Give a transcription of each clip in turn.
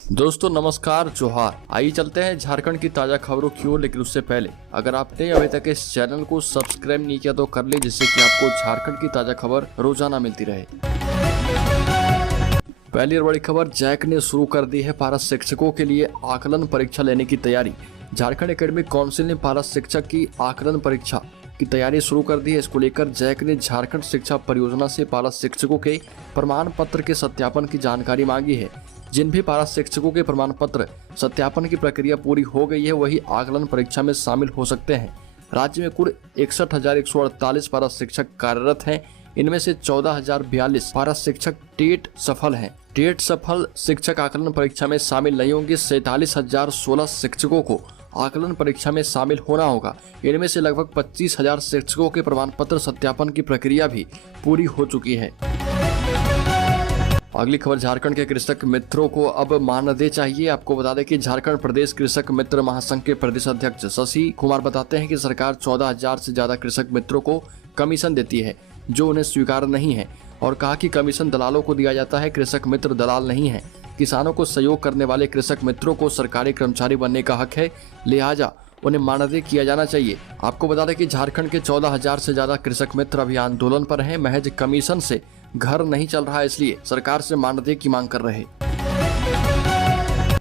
दोस्तों नमस्कार जोहार। आइए चलते हैं झारखंड की ताजा खबरों की ओर, लेकिन उससे पहले अगर आपने अभी तक इस चैनल को सब्सक्राइब नहीं किया तो कर ले, जिससे कि आपको झारखंड की ताजा खबर रोजाना मिलती रहे। पहली और बड़ी खबर, जैक ने शुरू कर दी है पारा शिक्षकों के लिए आकलन परीक्षा लेने की तैयारी। झारखंड एकेडमिक काउंसिल ने पारा शिक्षक की आकलन परीक्षा की तैयारी शुरू कर दी है। इसको लेकर जैक ने झारखंड शिक्षा परियोजना से पारा शिक्षकों के प्रमाण पत्र के सत्यापन की जानकारी मांगी है। जिन भी पारा शिक्षकों के प्रमाण पत्र सत्यापन की प्रक्रिया पूरी हो गई है वही आकलन परीक्षा में शामिल हो सकते हैं। राज्य में कुल 61,148 पारा शिक्षक कार्यरत हैं। इनमें से 14,042 पारा शिक्षक टेट सफल हैं। टेट सफल शिक्षक आकलन परीक्षा में शामिल नहीं होंगे। 47,016 शिक्षकों को आकलन परीक्षा में शामिल होना होगा। इनमें से लगभग 25,000 शिक्षकों के प्रमाण पत्र सत्यापन की प्रक्रिया भी पूरी हो चुकी है। अगली खबर, झारखंड के कृषक मित्रों को अब मानदेय चाहिए। आपको बता दें कि झारखंड प्रदेश कृषक मित्र महासंघ के प्रदेश अध्यक्ष शशि कुमार बताते हैं कि सरकार 14,000 से ज्यादा कृषक मित्रों को कमीशन देती है जो उन्हें स्वीकार नहीं है, और कहा कि कमीशन दलालों को दिया जाता है। कृषक मित्र दलाल नहीं है। किसानों को सहयोग करने वाले कृषक मित्रों को सरकारी कर्मचारी बनने का हक है, लिहाजा उन्हें मानदेय किया जाना चाहिए। आपको बता दें कि झारखंड के 14,000 से ज्यादा कृषक मित्र अभी आंदोलन पर हैं। महज कमीशन से घर नहीं चल रहा है, इसलिए सरकार से मानदेय की मांग कर रहे।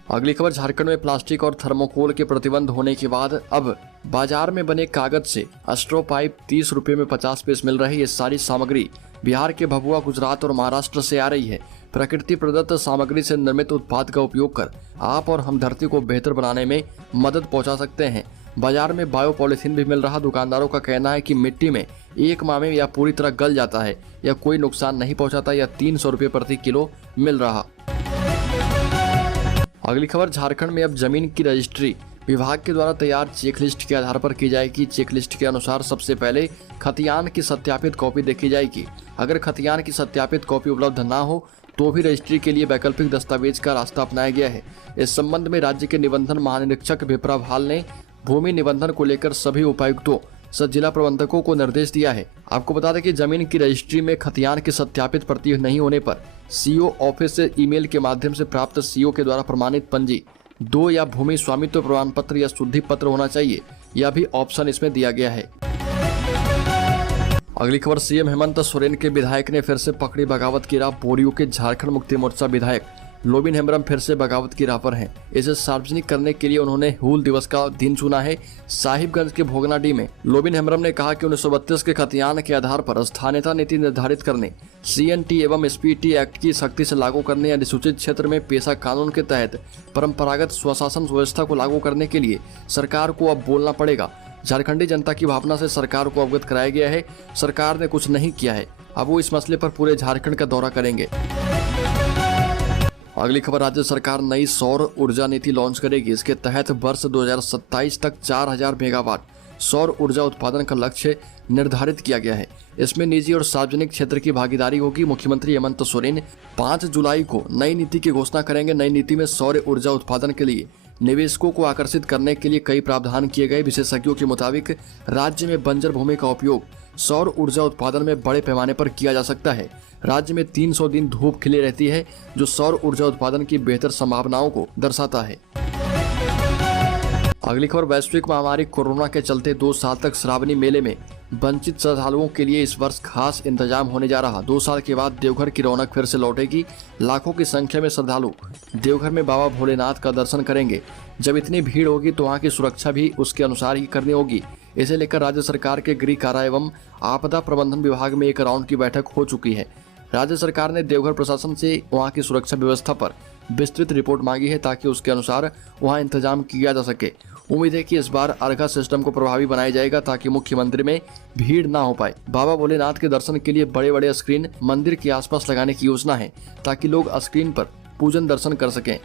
अगली खबर, झारखंड में प्लास्टिक और थर्मोकोल के प्रतिबंध होने के बाद अब बाजार में बने कागज से स्ट्रॉ पाइप 30 रुपए में 50 पीस मिल रही है। ये सारी सामग्री बिहार के भभुआ, गुजरात और महाराष्ट्र से आ रही है। प्रकृति प्रदत्त सामग्री से निर्मित उत्पाद का उपयोग कर आप और हम धरती को बेहतर बनाने में मदद पहुंचा सकते हैं। बाजार में बायो पॉलीथीन भी मिल रहा। दुकानदारों का कहना है कि मिट्टी में एक माह में या पूरी तरह गल जाता है या कोई नुकसान नहीं पहुंचाता, या 300 रुपये प्रति किलो मिल रहा। अगली खबर, झारखंड में अब जमीन की रजिस्ट्री विभाग के द्वारा तैयार चेकलिस्ट के आधार पर की जाएगी। चेकलिस्ट के अनुसार सबसे पहले खतियान की सत्यापित कॉपी देखी जाएगी। अगर खतियान की सत्यापित कॉपी उपलब्ध न हो तो भी रजिस्ट्री के लिए वैकल्पिक दस्तावेज का रास्ता अपनाया गया है। इस संबंध में राज्य के निबंधन महानिरीक्षक विप्रा भाल ने भूमि निबंधन को लेकर सभी उपायुक्तों सह जिला प्रबंधकों को निर्देश दिया है। आपको बता दें कि जमीन की रजिस्ट्री में खतियान की सत्यापित प्रति नहीं होने पर सीओ ऑफिस से ईमेल के माध्यम से प्राप्त सीओ के द्वारा प्रमाणित पंजी 2 या भूमि स्वामित्व प्रमाण पत्र या शुद्धि पत्र होना चाहिए। यह भी ऑप्शन इसमें दिया गया है। अगली खबर, सीएम हेमंत सोरेन के विधायक ने फिर से पकड़ी बगावत की राह। बोरियो के झारखंड मुक्ति मोर्चा विधायक लोबिन हेम्ब्रम फिर से बगावत की राह पर हैं। इसे सार्वजनिक करने के लिए उन्होंने हूल दिवस का दिन चुना है। साहिबगंज के भोगनाडीह में लोबिन हेम्ब्रम ने कहा कि 1932 के खतियान के आधार पर स्थानीयता नीति निर्धारित करने, सीएनटी एवं एसपीटी एक्ट की सख्ती से लागू करने, अधिसूचित क्षेत्र में पेशा कानून के तहत परंपरागत स्वशासन व्यवस्था को लागू करने के लिए सरकार को अब बोलना पड़ेगा। झारखंडी जनता की भावना से सरकार को अवगत कराया गया है। सरकार ने कुछ नहीं किया है, अब वो इस मसले पर पूरे झारखंड का दौरा करेंगे। अगली खबर, राज्य सरकार नई सौर ऊर्जा नीति लॉन्च करेगी। इसके तहत वर्ष 2027 तक 4,000 मेगावाट सौर ऊर्जा उत्पादन का लक्ष्य निर्धारित किया गया है। इसमें निजी और सार्वजनिक क्षेत्र की भागीदारी होगी। मुख्यमंत्री हेमंत सोरेन 5 जुलाई को नई नीति की घोषणा करेंगे। नई नीति में सौर ऊर्जा उत्पादन के लिए निवेशकों को आकर्षित करने के लिए कई प्रावधान किए गए। विशेषज्ञों के मुताबिक राज्य में बंजर भूमि का उपयोग सौर ऊर्जा उत्पादन में बड़े पैमाने पर किया जा सकता है। राज्य में 300 दिन धूप खिली रहती है, जो सौर ऊर्जा उत्पादन की बेहतर संभावनाओं को दर्शाता है। अगली खबर, वैश्विक महामारी कोरोना के चलते 2 साल तक श्रावणी मेले में वंचित श्रद्धालुओं के लिए इस वर्ष खास इंतजाम होने जा रहा। 2 साल के बाद देवघर की रौनक फिर से लौटेगी। लाखों की संख्या में श्रद्धालु देवघर में बाबा भोलेनाथ का दर्शन करेंगे। जब इतनी भीड़ होगी तो वहाँ की सुरक्षा भी उसके अनुसार ही करनी होगी। इसे लेकर राज्य सरकार के गृह कारा एवं आपदा प्रबंधन विभाग में एक राउंड की बैठक हो चुकी है। राज्य सरकार ने देवघर प्रशासन से वहाँ की सुरक्षा व्यवस्था पर विस्तृत रिपोर्ट मांगी है, ताकि उसके अनुसार वहाँ इंतजाम किया जा सके। उम्मीद है कि इस बार अर्घा सिस्टम को प्रभावी बनाया जाएगा, ताकि मुख्य मंदिर में भीड़ ना हो पाए। बाबा भोलेनाथ के दर्शन के लिए बड़े बड़े स्क्रीन मंदिर के आसपास लगाने की योजना है, ताकि लोग स्क्रीन पर पूजन दर्शन कर सकें।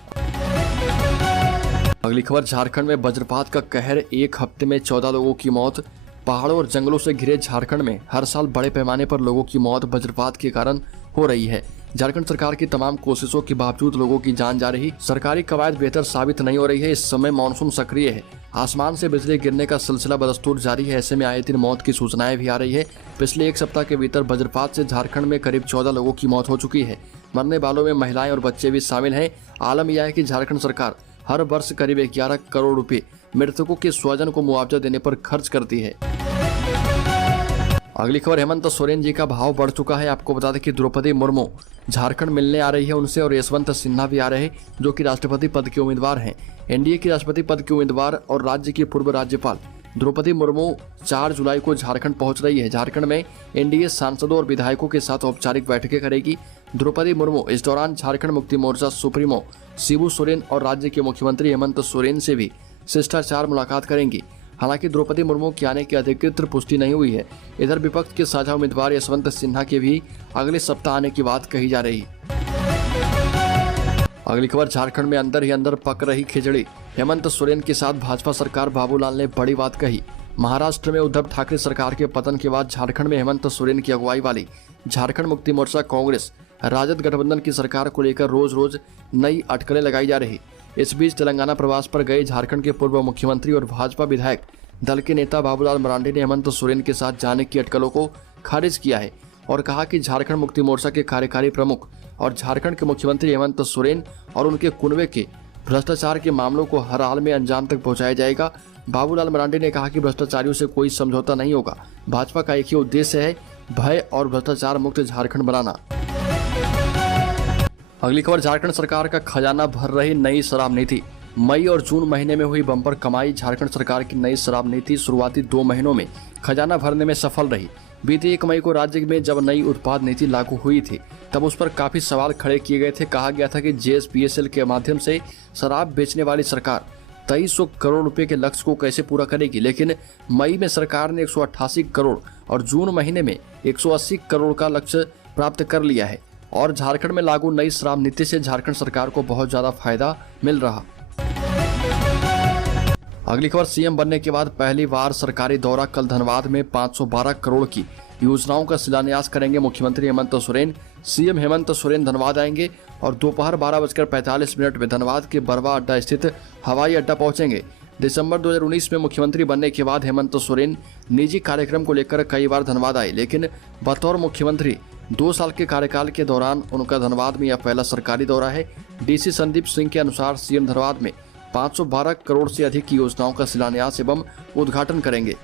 अगली खबर, झारखंड में वज्रपात का कहर, 1 हफ्ते में 14 लोगों की मौत। पहाड़ों और जंगलों से घिरे झारखंड में हर साल बड़े पैमाने पर लोगों की मौत वज्रपात के कारण हो रही है। झारखंड सरकार की तमाम कोशिशों के बावजूद लोगों की जान जा रही। सरकारी कवायद बेहतर साबित नहीं हो रही है। इस समय मानसून सक्रिय है। आसमान से बिजली गिरने का सिलसिला बदस्तूर जारी है। ऐसे में आए दिन मौत की सूचनाएं भी आ रही है। पिछले 1 सप्ताह के भीतर वज्रपात से झारखंड में करीब 14 लोगों की मौत हो चुकी है। मरने वालों में महिलाएं और बच्चे भी शामिल हैं। आलम यह है कि झारखंड सरकार हर वर्ष करीब 11 करोड़ रुपए मृतकों के स्वजन को मुआवजा देने पर खर्च करती है। अगली खबर, हेमंत सोरेन जी का भाव बढ़ चुका है। आपको बता दें कि द्रौपदी मुर्मू झारखंड मिलने आ रही है उनसे, और यशवंत सिन्हा भी आ रहे हैं जो कि राष्ट्रपति पद के उम्मीदवार हैं। एनडीए की राष्ट्रपति पद के उम्मीदवार और राज्य की पूर्व राज्यपाल द्रौपदी मुर्मू 4 जुलाई को झारखंड पहुंच रही है। झारखंड में एनडीए सांसदों और विधायकों के साथ औपचारिक बैठकें करेगी। द्रौपदी मुर्मू इस दौरान झारखंड मुक्ति मोर्चा सुप्रीमो शिबू सोरेन और राज्य के मुख्यमंत्री हेमंत सोरेन से भी शिष्टाचार मुलाकात करेंगी। हालांकि द्रौपदी मुर्मू के आने की अधिकृत पुष्टि नहीं हुई है। इधर विपक्ष के साझा उम्मीदवार यशवंत सिन्हा के भी अगले सप्ताह आने की बात कही जा रही है। अगली खबर, झारखंड में अंदर ही अंदर पक रही खिचड़ी। हेमंत सोरेन के साथ भाजपा सरकार बाबूलाल ने बड़ी बात कही। महाराष्ट्र में उद्धव ठाकरे सरकार के पतन के बाद झारखंड में हेमंत सोरेन की अगुवाई वाली झारखंड मुक्ति मोर्चा कांग्रेस राजद गठबंधन की सरकार को लेकर रोज रोज नई अटकलें लगाई जा रही। इस बीच तेलंगाना प्रवास पर गए झारखंड के पूर्व मुख्यमंत्री और भाजपा विधायक दल के नेता बाबूलाल मरांडी ने हेमंत सोरेन के साथ जाने की अटकलों को खारिज किया है और कहा कि झारखंड मुक्ति मोर्चा के कार्यकारी प्रमुख और झारखंड के मुख्यमंत्री हेमंत सोरेन और उनके कुनबे के भ्रष्टाचार के मामलों को हर हाल में अंजाम तक पहुंचाया जाएगा। बाबूलाल मरांडी ने कहा कि भ्रष्टाचारियों से कोई समझौता नहीं होगा। भाजपा का एक ही उद्देश्य है, भय और भ्रष्टाचार मुक्त झारखंड बनाना। अगली खबर, झारखंड सरकार का खजाना भर रही नई शराब नीति। मई और जून महीने में हुई बम्पर कमाई। झारखंड सरकार की नई शराब नीति शुरुआती 2 महीनों में खजाना भरने में सफल रही। बीते 1 मई को राज्य में जब नई उत्पाद नीति लागू हुई थी तब उस पर काफी सवाल खड़े किए गए थे। कहा गया था कि JSPSL के माध्यम से शराब बेचने वाली सरकार 2300 करोड़ रुपए के लक्ष्य को कैसे पूरा करेगी, लेकिन मई में सरकार ने 188 करोड़ और जून महीने में 180 करोड़ का लक्ष्य प्राप्त कर लिया है। और झारखंड में लागू नई शराब नीति से झारखंड सरकार को बहुत ज्यादा फायदा मिल रहा। अगली खबर, सीएम बनने के बाद पहली बार सरकारी दौरा। कल धनबाद में 512 करोड़ की योजनाओं का शिलान्यास करेंगे मुख्यमंत्री हेमंत सोरेन। सीएम हेमंत सोरेन धनबाद आएंगे और दोपहर 12:45 में धनबाद के बरवा अड्डा स्थित हवाई अड्डा पहुंचेंगे। दिसंबर 2019 में मुख्यमंत्री बनने के बाद हेमंत सोरेन निजी कार्यक्रम को लेकर कई बार धनबाद आए, लेकिन बतौर मुख्यमंत्री 2 साल के कार्यकाल के दौरान उनका धनबाद में यह पहला सरकारी दौरा है। डीसी संदीप सिंह के अनुसार सीएम धनबाद में 512 करोड़ से अधिक की योजनाओं का शिलान्यास एवं उद्घाटन करेंगे।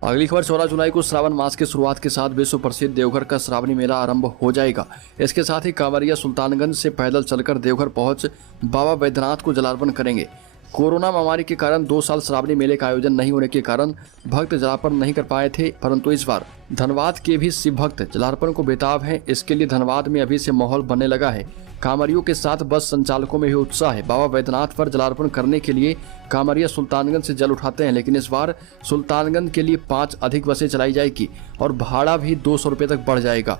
अगली खबर, 16 जुलाई को श्रावण मास की शुरुआत के साथ विश्व प्रसिद्ध देवघर का श्रावणी मेला आरंभ हो जाएगा। इसके साथ ही कांवरिया सुल्तानगंज से पैदल चलकर देवघर पहुंच बाबा बैद्यनाथ को जलार्पण करेंगे। कोरोना महामारी के कारण 2 साल श्रावणी मेले का आयोजन नहीं होने के कारण भक्त जलार्पण नहीं कर पाए थे, परंतु इस बार धनबाद के भी शिव भक्त जलार्पण को बेताब हैं। इसके लिए धनबाद में अभी से माहौल बनने लगा है। कांवरियों के साथ बस संचालकों में भी उत्साह है। बाबा बैद्यनाथ पर जलार्पण करने के लिए कांवरिया सुल्तानगंज से जल उठाते हैं, लेकिन इस बार सुल्तानगंज के लिए 5 अधिक बसें चलाई जाएगी और भाड़ा भी 200 रुपये तक बढ़ जाएगा।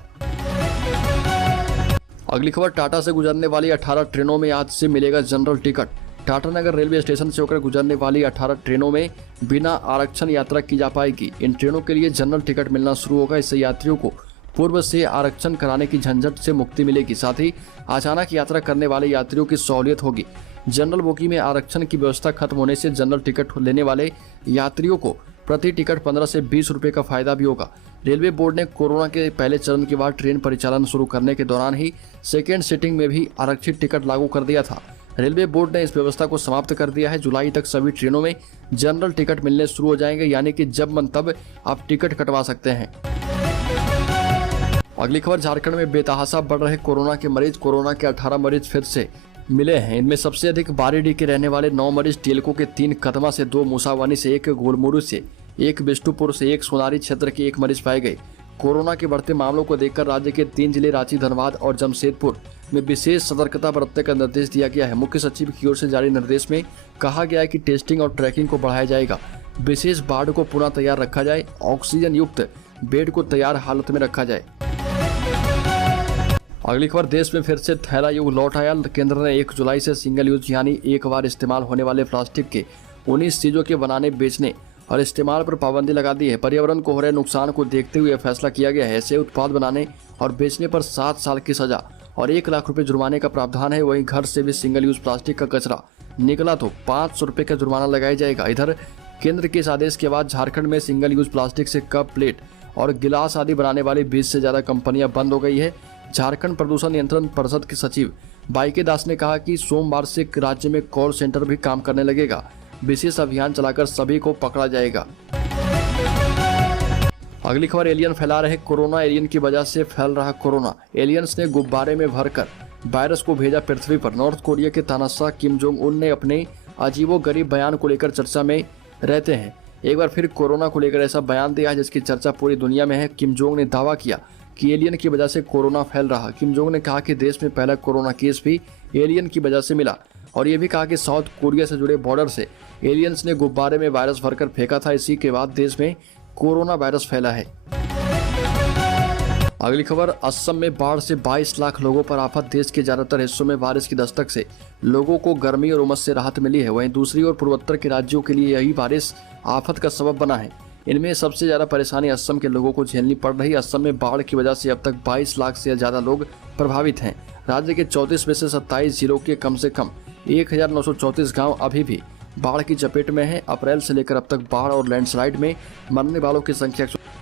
अगली खबर, टाटा से गुजरने वाली 18 ट्रेनों में आज से मिलेगा general ticket. Tatanagar railway station से होकर गुजरने वाली 18 ट्रेनों में बिना आरक्षण यात्रा की जा पाएगी। इन ट्रेनों के लिए जनरल टिकट मिलना शुरू होगा। इससे यात्रियों को पूर्व से आरक्षण कराने की झंझट से मुक्ति मिलेगी। साथ ही अचानक यात्रा करने वाले यात्रियों की सहूलियत होगी। जनरल बोगी में आरक्षण की व्यवस्था खत्म होने से जनरल टिकट लेने वाले यात्रियों को प्रति टिकट 15 से 20 रुपये का फायदा भी होगा। रेलवे बोर्ड ने कोरोना के पहले चरण के बाद ट्रेन परिचालन शुरू करने के दौरान ही सेकेंड सीटिंग में भी आरक्षित टिकट लागू कर दिया था। रेलवे बोर्ड ने इस व्यवस्था को समाप्त कर दिया है। जुलाई तक सभी ट्रेनों में जनरल टिकट मिलने शुरू हो जाएंगे, यानी कि जब मन तब आप टिकट कटवा सकते हैं। अगली खबर, झारखंड में बेतहाशा बढ़ रहे कोरोना के मरीज। कोरोना के 18 मरीज फिर से मिले हैं। इनमें सबसे अधिक बारीडीह के रहने वाले 9 मरीज, टेलको के 3, कदमा से 2, मूसावानी से 1, गोलमुरू से 1, बिष्टुपुर से 1, सोनारी क्षेत्र के 1 मरीज पाए गए। कोरोना के बढ़ते मामलों को देखकर राज्य के 3 जिले रांची, धनबाद और जमशेदपुर में विशेष सतर्कता बरतने का निर्देश दिया गया है। मुख्य सचिव की ओर से जारी निर्देश में कहा गया है कि टेस्टिंग और ट्रैकिंग को बढ़ाया जाएगा। विशेष वार्ड को पुनः तैयार रखा जाए। ऑक्सीजन युक्त बेड को तैयार हालत में रखा जाए। अगली खबर, देश में फिर से थैला युग लौट आया। केंद्र ने 1 जुलाई से सिंगल यूज यानी एक बार इस्तेमाल होने वाले प्लास्टिक के 19 चीजों के बनाने, बेचने और इस्तेमाल पर पाबंदी लगा दी है। पर्यावरण को हो रहे नुकसान को देखते हुए फैसला किया गया है। ऐसे उत्पाद बनाने और बेचने पर 7 साल की सजा और 1 लाख रुपए जुर्माने का प्रावधान है। वहीं घर से भी सिंगल यूज प्लास्टिक का कचरा निकला तो 500 रुपये का जुर्माना लगाया जाएगा। इधर केंद्र के इस आदेश के बाद झारखंड में सिंगल यूज प्लास्टिक से कप, प्लेट और गिलास आदि बनाने वाली 20 से ज्यादा कंपनियां बंद हो गई है। झारखंड प्रदूषण नियंत्रण परिषद के सचिव बाईके दास ने कहा कि सोमवार से राज्य में कॉल सेंटर भी काम करने लगेगा। विशेष अभियान चलाकर सभी को पकड़ा जाएगा। अगली खबर, एलियन फैला रहे कोरोना। एलियन की वजह से फैल रहा कोरोना। एलियंस ने गुब्बारे में भरकर वायरस को भेजा पृथ्वी पर। नॉर्थ कोरिया के तानाशाह किम जोंग उन ने अपने अजीबोगरीब बयान को लेकर चर्चा में रहते हैं। एक बार फिर कोरोना को लेकर ऐसा बयान दिया है जिसकी चर्चा पूरी दुनिया में है। किम जोंग ने दावा किया कि एलियन की वजह से कोरोना फैल रहा। किम जोंग ने कहा कि देश में पहला कोरोना केस भी एलियन की वजह से मिला और ये भी कहा कि साउथ कोरिया से जुड़े बॉर्डर से एलियंस ने गुब्बारे में वायरस भरकर फेंका था। इसी के बाद देश में कोरोना वायरस फैला है। अगली खबर, असम में बाढ़ से 22 लाख लोगों पर आफत। देश के ज्यादातर हिस्सों में बारिश की दस्तक से लोगों को गर्मी और उमस से राहत मिली है। वहीं दूसरी ओर पूर्वोत्तर के राज्यों के लिए यही बारिश आफत का सबब बना है। इनमें सबसे ज्यादा परेशानी असम के लोगों को झेलनी पड़ रही है। असम में बाढ़ की वजह से अब तक 22 लाख से ज्यादा लोग प्रभावित हैं। राज्य के 34 में से 27 जिलों के कम से कम 1934 गाँव अभी भी बाढ़ की चपेट में है। अप्रैल से लेकर अब तक बाढ़ और लैंडस्लाइड में मरने वालों की संख्या